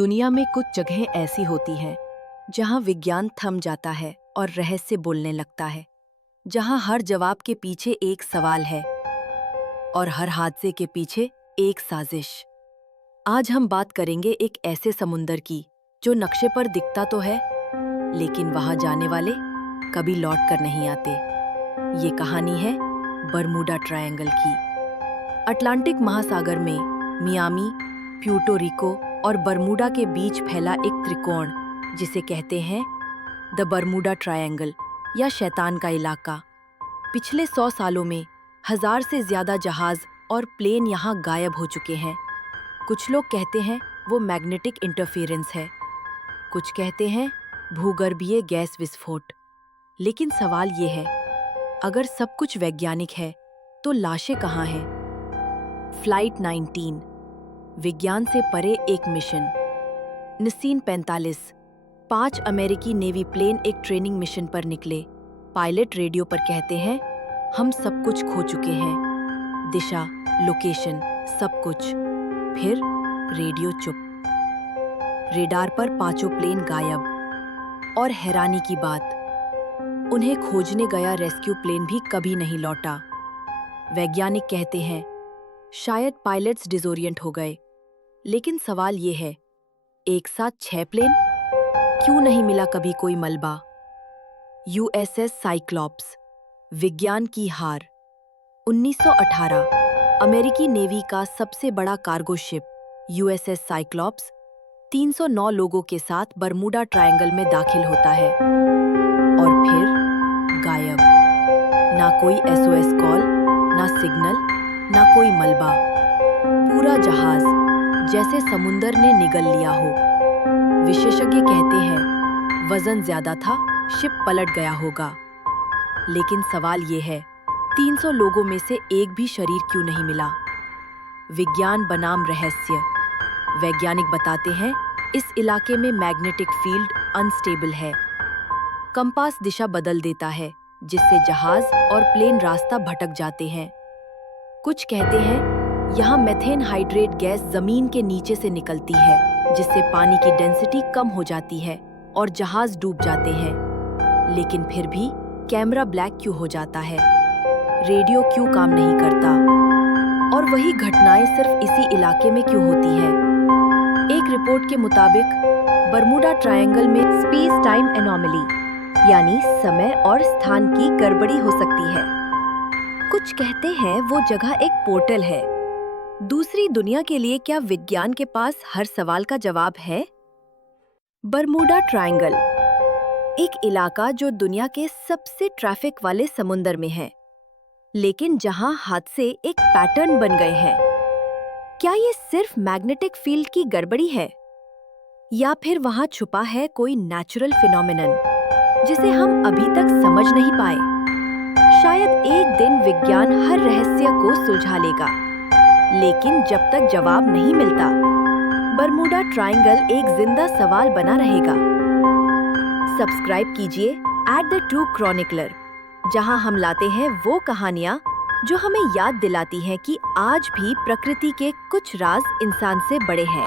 दुनिया में कुछ जगहें ऐसी होती हैं जहां विज्ञान थम जाता है और रहस्य बोलने लगता है, जहां हर जवाब के पीछे एक सवाल है और हर हादसे के पीछे एक साजिश। आज हम बात करेंगे एक ऐसे समुंदर की जो नक्शे पर दिखता तो है, लेकिन वहां जाने वाले कभी लौट कर नहीं आते। ये कहानी है बरमूडा ट्रायंगल की। अटलांटिक महासागर में मियामी, प्यूर्टो रिको और बरमूडा के बीच फैला एक त्रिकोण, जिसे कहते हैं द बरमूडा ट्रायंगल या शैतान का इलाका। पिछले 100 सालों में 1000 से ज्यादा जहाज और प्लेन यहाँ गायब हो चुके हैं। कुछ लोग कहते हैं वो मैग्नेटिक इंटरफेरेंस है, कुछ कहते हैं भूगर्भीय गैस विस्फोट। लेकिन सवाल ये है, अगर सब कुछ वैज्ञानिक है तो लाशें कहाँ हैं? फ्लाइट 19, विज्ञान से परे एक मिशन। निसीन 45, 5 अमेरिकी नेवी प्लेन एक ट्रेनिंग मिशन पर निकले। पायलट रेडियो पर कहते हैं, हम सब कुछ खो चुके हैं, दिशा, लोकेशन, सब कुछ। फिर रेडियो चुप। रेडार पर 5 प्लेन गायब। और हैरानी की बात, उन्हें खोजने गया रेस्क्यू प्लेन भी कभी नहीं लौटा। वैज्ञानिक कहते हैं शायद पायलट्स डिसोरिएंट हो गए। लेकिन सवाल ये है, एक साथ 6 प्लेन? क्यों नहीं मिला कभी कोई मलबा? यूएसएस साइक्लॉप्स, विज्ञान की हार। 1918, अमेरिकी नेवी का सबसे बड़ा कार्गो शिप यूएसएस साइक्लॉप्स 309 लोगों के साथ बरमूडा ट्रायंगल में दाखिल होता है और फिर गायब। ना कोई एसओएस कॉल, ना सिग्नल, ना कोई मलबा। पूरा जहाज जैसे समुंदर ने निगल लिया हो। विशेषज्ञ कहते हैं वजन ज्यादा था, शिप पलट गया होगा। लेकिन सवाल ये है, 300 लोगों में से एक भी शरीर क्यों नहीं मिला? विज्ञान बनाम रहस्य। वैज्ञानिक बताते हैं इस इलाके में मैग्नेटिक फील्ड अनस्टेबल है। कंपास दिशा बदल देता है, जिससे जहाज और प्लेन रास्ता भटक जाते हैं। कुछ कहते हैं यहाँ मेथेन हाइड्रेट गैस जमीन के नीचे से निकलती है, जिससे पानी की डेंसिटी कम हो जाती है और जहाज डूब जाते हैं। लेकिन फिर भी कैमरा ब्लैक क्यों हो जाता है? रेडियो क्यों काम नहीं करता? और वही घटनाएं सिर्फ इसी इलाके में क्यों होती है? एक रिपोर्ट के मुताबिक बरमूडा ट्रायंगल में स्पेस टाइम एनोमली, यानी समय और स्थान की गड़बड़ी हो सकती है। कुछ कहते हैं वो जगह एक पोर्टल है दूसरी दुनिया के लिए। क्या विज्ञान के पास हर सवाल का जवाब है? बरमूडा ट्रायंगल, एक इलाका जो दुनिया के सबसे ट्रैफिक वाले समुंदर में है, लेकिन जहां हादसे एक पैटर्न बन गए हैं। क्या ये सिर्फ मैग्नेटिक फील्ड की गड़बड़ी है, या फिर वहां छुपा है कोई नेचुरल फिनोमेनन जिसे हम अभी तक समझ नहीं पाए? शायद एक दिन विज्ञान हर रहस्य को सुलझा लेगा, लेकिन जब तक जवाब नहीं मिलता, बरमूडा ट्रायंगल एक जिंदा सवाल बना रहेगा। सब्सक्राइब कीजिए द ट्रू क्रॉनिकलर, जहां हम लाते हैं वो कहानियां जो हमें याद दिलाती हैं कि आज भी प्रकृति के कुछ राज इंसान से बड़े हैं।